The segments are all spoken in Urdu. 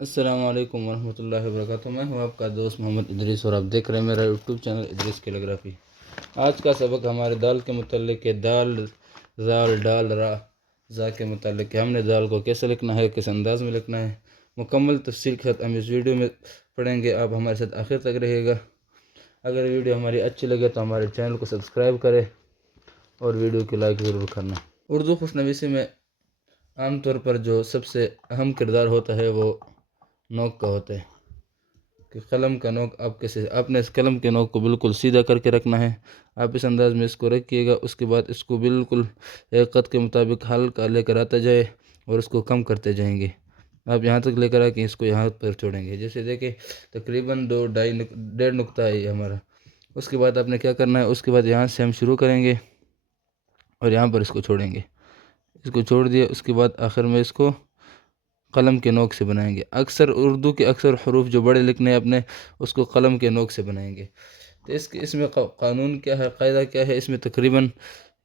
السلام علیکم ورحمۃ اللہ وبرکاتہ۔ میں ہوں آپ کا دوست محمد ادریس اور آپ دیکھ رہے ہیں میرا یوٹیوب چینل ادریس کیلیگرافی۔ آج کا سبق ہمارے دال کے متعلق ہے، دال، زال، ڈال، را، زا کے متعلق ہے۔ ہم نے دال کو کیسے لکھنا ہے، کس انداز میں لکھنا ہے، مکمل تفصیل کے ساتھ ہم اس ویڈیو میں پڑھیں گے۔ آپ ہمارے ساتھ آخر تک رہے گا۔ اگر ویڈیو ہماری اچھی لگے تو ہمارے چینل کو سبسکرائب کریں اور ویڈیو کی لائک ضرور کرنا۔ اردو خوشنویسی میں عام طور پر جو سب سے اہم کردار ہوتا ہے وہ نوک کا ہوتا ہے کہ قلم کا نوک آپ نے اس قلم کے نوک کو بالکل سیدھا کر کے رکھنا ہے۔ آپ اس انداز میں اس کو رکھیے گا، اس کے بعد اس کو بالکل ایک خط کے مطابق ہلکا لے کر آتا جائے اور اس کو کم کرتے جائیں گے۔ آپ یہاں تک لے کر آ کے اس کو یہاں پر چھوڑیں گے، جیسے دیکھیں تقریباً 1.5 نقطہ ہے یہ ہمارا۔ اس کے بعد آپ نے کیا کرنا ہے، اس کے بعد یہاں سے ہم شروع کریں گے اور یہاں پر اس کو چھوڑیں گے۔ اس کو چھوڑ دیا، اس کے بعد آخر میں اس کو قلم کے نوک سے بنائیں گے۔ اردو کے اکثر حروف جو بڑے لکھنے ہیں اپنے، اس کو قلم کے نوک سے بنائیں گے۔ تو اس میں قانون کیا ہے، قاعدہ کیا ہے، اس میں تقریباً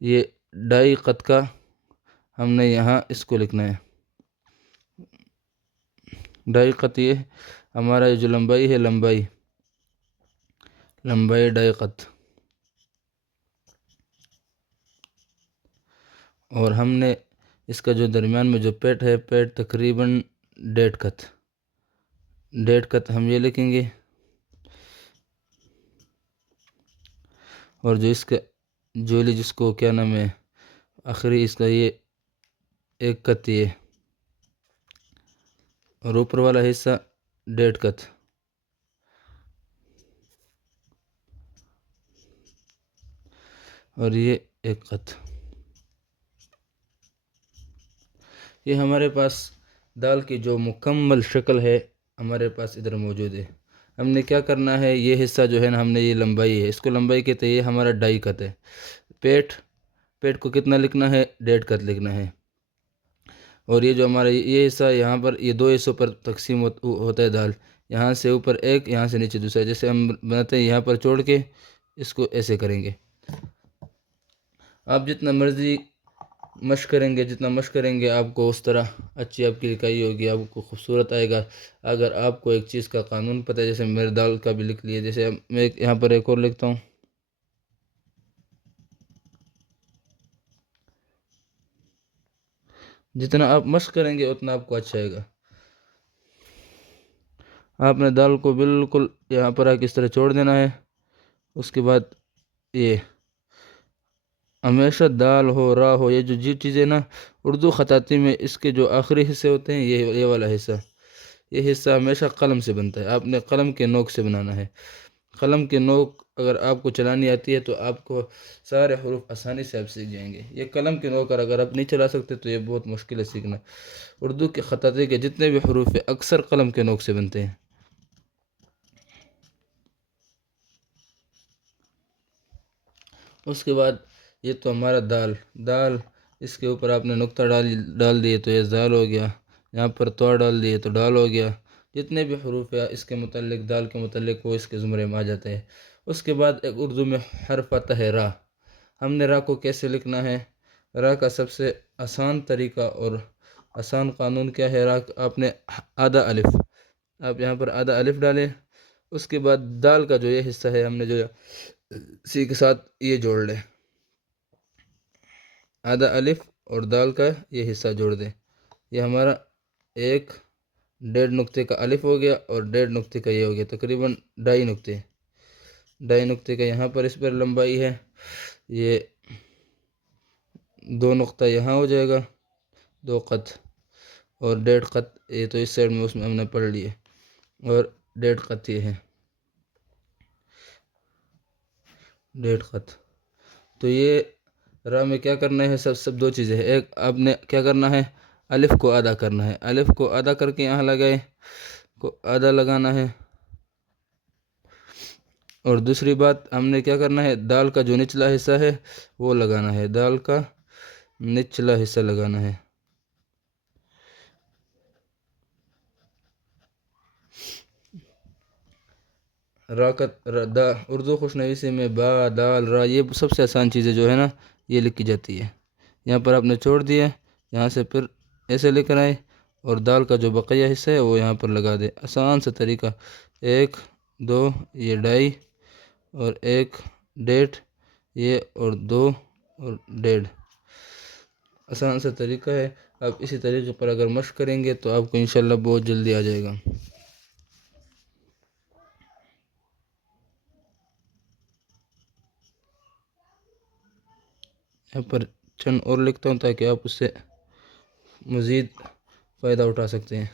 یہ 2.5 خط کا ہم نے یہاں اس کو لکھنا ہے۔ 2.5 خط یہ ہمارا جو لمبائی ہے، لمبائی 2.5 خط، اور ہم نے اس کا جو درمیان میں جو پیٹ ہے، پیٹ تقریباً 1.5 خط، 1.5 خط ہم یہ لکھیں گے۔ اور جو اس کا جولی، جس کو کیا نام ہے، آخری اس کا یہ 1 خط یہ، اور اوپر والا حصہ 1.5 خط، اور یہ 1 خط۔ یہ ہمارے پاس دال کی جو مکمل شکل ہے ہمارے پاس ادھر موجود ہے۔ ہم نے کیا کرنا ہے، یہ حصہ جو ہے نا، ہم نے یہ لمبائی ہے، اس کو لمبائی کہتے ہیں، یہ ہمارا 2.5 خط ہے۔ پیٹ کو کتنا لکھنا ہے، 1.5 خط لکھنا ہے۔ اور یہ جو ہمارا یہ حصہ یہاں پر، یہ 2 حصوں پر تقسیم ہوتا ہے دال، یہاں سے اوپر ایک، یہاں سے نیچے دوسرا، جیسے ہم بناتے ہیں یہاں پر چھوڑ کے اس کو ایسے کریں گے۔ آپ جتنا مرضی مشق کریں گے آپ کو اس طرح اچھی آپ کی لکھائی ہوگی، آپ کو خوبصورت آئے گا۔ اگر آپ کو ایک چیز کا قانون پتہ ہے، جیسے میرے دال کا بھی لکھ لیے، جیسے میں یہاں پر ایک اور لکھتا ہوں۔ جتنا آپ مشق کریں گے اتنا آپ کو اچھا آئے گا۔ آپ نے دال کو بالکل یہاں پر آ کے اس طرح چھوڑ دینا ہے۔ اس کے بعد یہ ہمیشہ دال ہو، را ہو، یہ جو چیزیں نا اردو خطاطی میں اس کے جو آخری حصے ہوتے ہیں، یہ والا حصہ، یہ حصہ ہمیشہ قلم سے بنتا ہے۔ آپ نے قلم کے نوک سے بنانا ہے۔ قلم کے نوک اگر آپ کو چلانی آتی ہے تو آپ کو سارے حروف آسانی سے آپ سیکھ جائیں گے۔ یہ قلم کے نوک اگر آپ نہیں چلا سکتے تو یہ بہت مشکل ہے سیکھنا۔ اردو کے خطاطی کے جتنے بھی حروف ہیں اکثر قلم کے نوک سے بنتے ہیں۔ اس کے بعد یہ تو ہمارا دال، اس کے اوپر آپ نے نقطہ ڈال دیے تو یہ زال ہو گیا، یہاں پر تو ڈال دیے تو ڈال ہو گیا۔ جتنے بھی حروف ہے اس کے متعلق، دال کے متعلق، وہ اس کے زمرے میں آ جاتے ہیں۔ اس کے بعد ایک اردو میں حرف آتا ہے را۔ ہم نے را کو کیسے لکھنا ہے، را کا سب سے آسان طریقہ اور آسان قانون کیا ہے، را آپ نے آدھا الف، آپ یہاں پر آدھا الف ڈالیں۔ اس کے بعد دال کا جو یہ حصہ ہے، ہم نے جو سی کے ساتھ یہ جوڑ لیں، آدھا الف اور دال کا یہ حصہ جوڑ دیں۔ یہ ہمارا 1.5 نقطے کا الف ہو گیا اور 1.5 نقطے کا یہ ہو گیا، تقریباً 2.5 نقطے کا یہاں پر اس پر لمبائی ہے۔ یہ 2 نقطہ یہاں ہو جائے گا، 2 خط، اور 1.5 خط یہ تو اس سائڈ میں، اس میں ہم نے پڑھ لیے، اور 1.5 خط یہ ہے، 1.5 خط۔ تو یہ را میں کیا کرنا ہے، سب 2 چیزیں ہیں۔ ایک آپ نے کیا کرنا ہے، الف کو آدھا کرنا ہے، الف کو آدھا کر کے یہاں لگائے، کو آدھا لگانا ہے۔ اور دوسری بات ہم نے کیا کرنا ہے، دال کا جو نچلا حصہ ہے وہ لگانا ہے، دال کا نچلا حصہ لگانا ہے۔ اردو خوشنویسی میں با، دال، را، یہ سب سے آسان چیزیں جو ہے نا یہ لکھی جاتی ہے۔ یہاں پر آپ نے چھوڑ دیا، یہاں سے پھر ایسے لے کر آئے اور دال کا جو بقیہ حصہ ہے وہ یہاں پر لگا دیں۔ آسان سا طریقہ، 1 2 یہ 2.5 اور 1 1.5 یہ اور 2 اور 1.5، آسان سا طریقہ ہے۔ آپ اسی طریقے پر اگر مشق کریں گے تو آپ کو انشاءاللہ بہت جلدی آ جائے گا۔ یہاں پر چند اور لکھتا ہوں تاکہ آپ اس سے مزید فائدہ اٹھا سکتے ہیں۔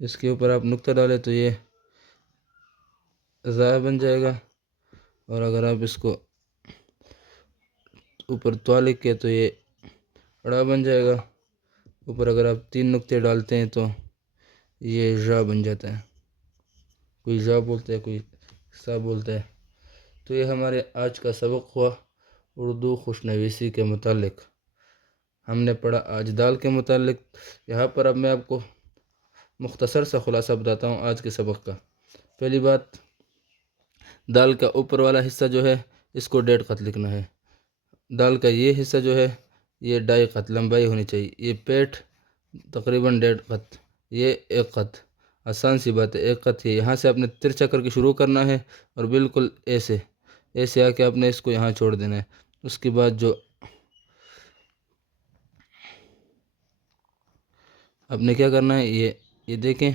اس کے اوپر آپ نقطہ ڈالیں تو یہ ضائع بن جائے گا، اور اگر آپ اس کو اوپر تو لکھ کے تو یہ اڑا بن جائے گا۔ اوپر اگر آپ 3 نقطے ڈالتے ہیں تو یہ ژ بن جاتا ہے، کوئی ژ بولتا ہے کوئی سا بولتا ہے۔ تو یہ ہمارے آج کا سبق ہوا اردو خوشنویسی کے متعلق۔ ہم نے پڑھا آج دال کے متعلق۔ یہاں پر اب میں آپ کو مختصر سا خلاصہ بتاتا ہوں آج کے سبق کا۔ پہلی بات، دال کا اوپر والا حصہ جو ہے اس کو 1.5 خط لکھنا ہے۔ دال کا یہ حصہ جو ہے یہ 2.5 خط لمبائی ہونی چاہیے۔ یہ پیٹ تقریباً 1.5 خط، یہ 1 خط۔ آسان سی بات ہے، 1 خط ہے۔ یہاں سے آپ نے ترچھا کر کے شروع کرنا ہے اور بالکل ایسے آ کے آپ نے اس کو یہاں چھوڑ دینا ہے۔ اس کے بعد جو آپ نے کیا کرنا ہے، یہ دیکھیں،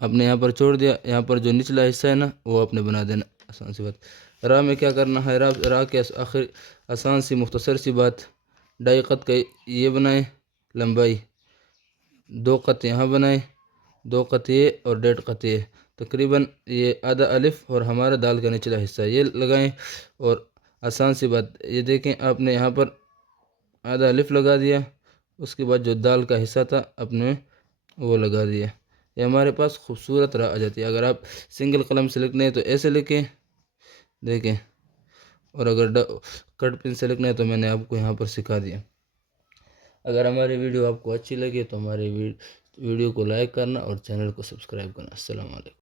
آپ نے یہاں پر چھوڑ دیا۔ یہاں پر جو نچلا حصہ ہے نا وہ آپ نے بنا دینا۔ آسان سی بات۔ راہ میں کیا کرنا ہے، راہ کے آخر آسان سی مختصر سی بات، 2.5 خط کا یہ بنائیں لمبائی، 2 خط یہاں بنائیں، 2 خط یہ اور 1.5 خط یہ، تقریباً یہ آدھا الف اور ہمارا دال کا نچلا حصہ یہ لگائیں۔ اور آسان سی بات یہ دیکھیں، آپ نے یہاں پر آدھا الف لگا دیا، اس کے بعد جو دال کا حصہ تھا آپ نے وہ لگا دیا۔ یہ ہمارے پاس خوبصورت راہ آ جاتی ہے۔ اگر آپ سنگل قلم سے لکھنے ہیں تو ایسے لکھیں، دیکھیں، اور اگر کٹ پن سے لکھنا ہے تو میں نے آپ کو یہاں پر سکھا دیا۔ اگر ہماری ویڈیو آپ کو اچھی لگے تو ہماری ویڈیو کو لائک کرنا اور چینل کو سبسکرائب کرنا۔ السلام علیکم۔